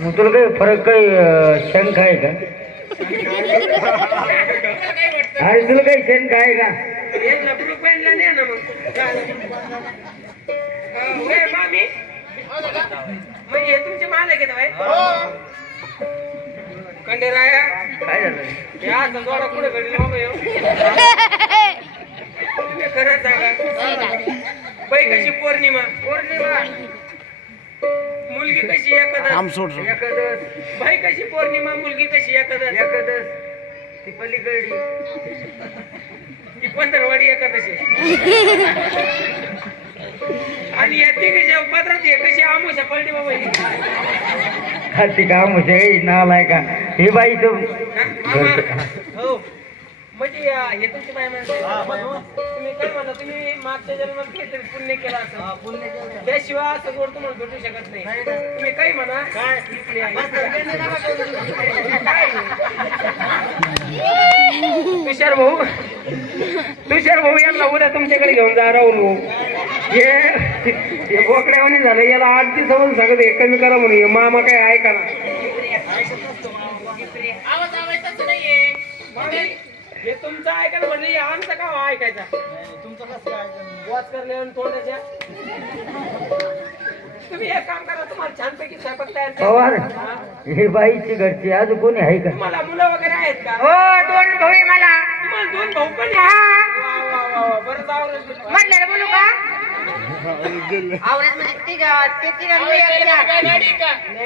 मग तुला काही फरक काही शंका आहे का? अरे तुला काही शंका आहे का? म्हणजे तुमचे माल आहे का? कंडेराया काय झालं? या जोडा कुठे घडले बाबा? तुम्ही खरं सांगा, बाई कशी पौर्णिमा मुलगी कशी एकादश, बाई कशी पौर्णिमा मुलगी कशी एकादश, ती पलीकडली ती पंधरवाडी एकादशी आणि या तिघीच्या पत्रात कशी आमोशा पडली बाबा? खाती का मुझे नालाय का हे बाई तू हो म्हणजे हे तुमची बाई म्हणते तुम्ही काय म्हणता, तुम्ही मागच्या जन्मात काहीतरी पुण्य केला असं, त्याशिवाय असं गोड तुम्हाला भेटू शकत नाही. तुम्ही काही म्हणा काय तुषार भाऊ यांना उद्या तुमच्याकडे घेऊन जा राहून. हे बोकड्यावानी झालं, याला 8 दिवसावरून सांगत हे कमी करा म्हणून. मामा काय ऐका ना, हे तुमचं ऐका ना म्हणजे आमचं का ऐकायचा? तुमचं कसं ऐकायचं? वाच करले तोंडाच्या. तुम्ही एक काम करा, तुम्हाला छानपैकी स्वयंपाक तयार पवार करा. हे बाईची घरची आज कोणी आहे का? तुम्हाला मुलं वगैरे आहेत का? हो 2 भाऊ आहे मला. तुम्हाला 2 भाऊ पण आहे? वा वा वा, बरं जावं म्हटलं बोलू का? आवडत म्हणजे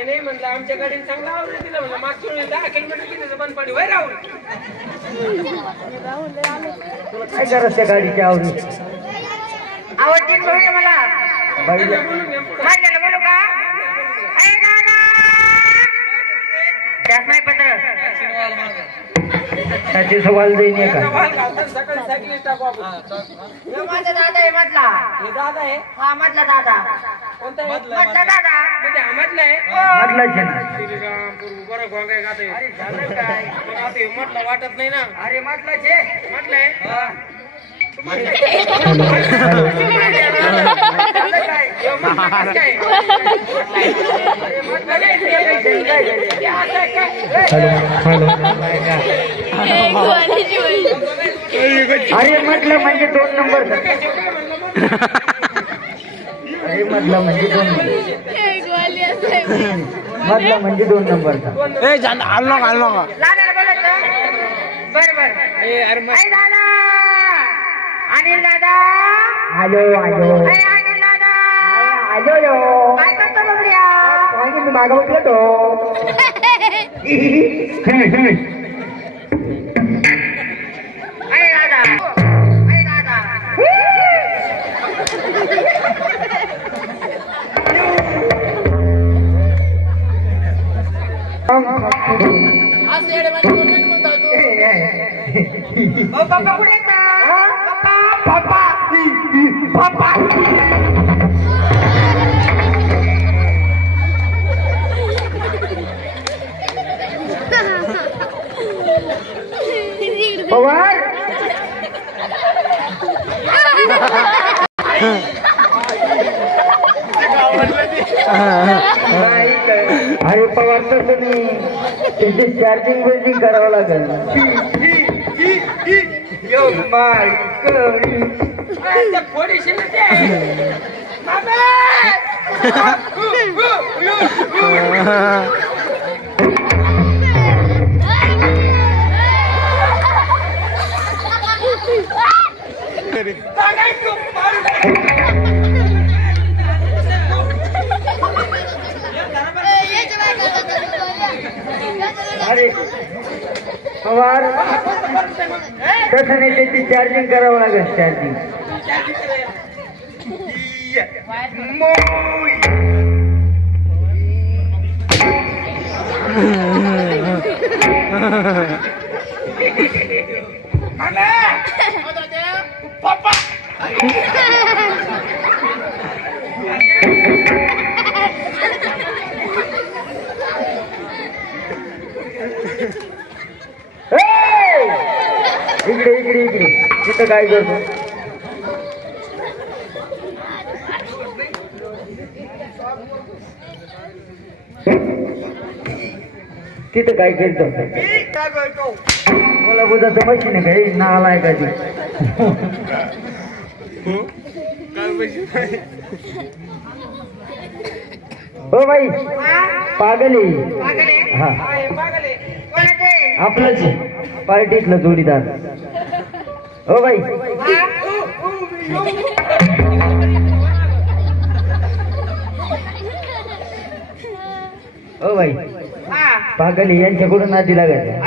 नाही म्हणलं आमच्या गाडीने चांगला आवडत दिलं म्हणलं. मागच्या वेळी 10 किलोमीटर किती बंद पडली वय राहुल. तुला काय करायचं त्या गाडीची आवडी? आवडते भाऊ मला. बाईला म्हटलं बोलू का? अरे दादा त्यात नाही पत्र त्याची सवाल देईन का? सकाळी सायकली टाकू आपण. माझा दादा आहे म्हटला. हे दादा आहे? हा म्हटला दादा. कोणता आहे? म्हटला दादा. म्हणजे हा म्हटलं आहे? म्हटलंच आहे ना. श्रीराम प्रभू बरं गोंगाय गाते. पण आता हे म्हटलं वाटत नाही ना. अरे म्हटलं छे म्हटलंय अरे म्हटलं म्हणजे 2 नंबर. अरे म्हटलं म्हणजे 2 म्हटलं म्हणजे 2 नंबरचा. लाडाला बोलायचं. बरोबर. अरे दादा अनिल दादा. हॅलो हॅलो अरे अनिल दादा. हॅलो काय करतो बबड्या? मी मागं म्हटलं तो. अरे दादा. अरे दादा. पप्पा कुठे येतात? पप्पा पप्पा पवार अरे पवार तसं नाही, त्याची चार्जिंग बिल्डिंग करावं लागेल. थोडीशी अरे पवार तसं नाही, त्याची चार्जिंग करावं लागेल. चार्जिंग इकडे इकडे इकडे तिथं काय करतो? तिथं काय केलं होतं मी काय करतो मला बुधाचं मशीन आहे काही नाला आहे का ती हो बाई पागल आहे हा पागल आहे कोणाचे आपलंच आहे. पार्टीतलं जोडीदार हो बाई हो बाई हा पागल आहे, यांच्याकडून नादी लागायचं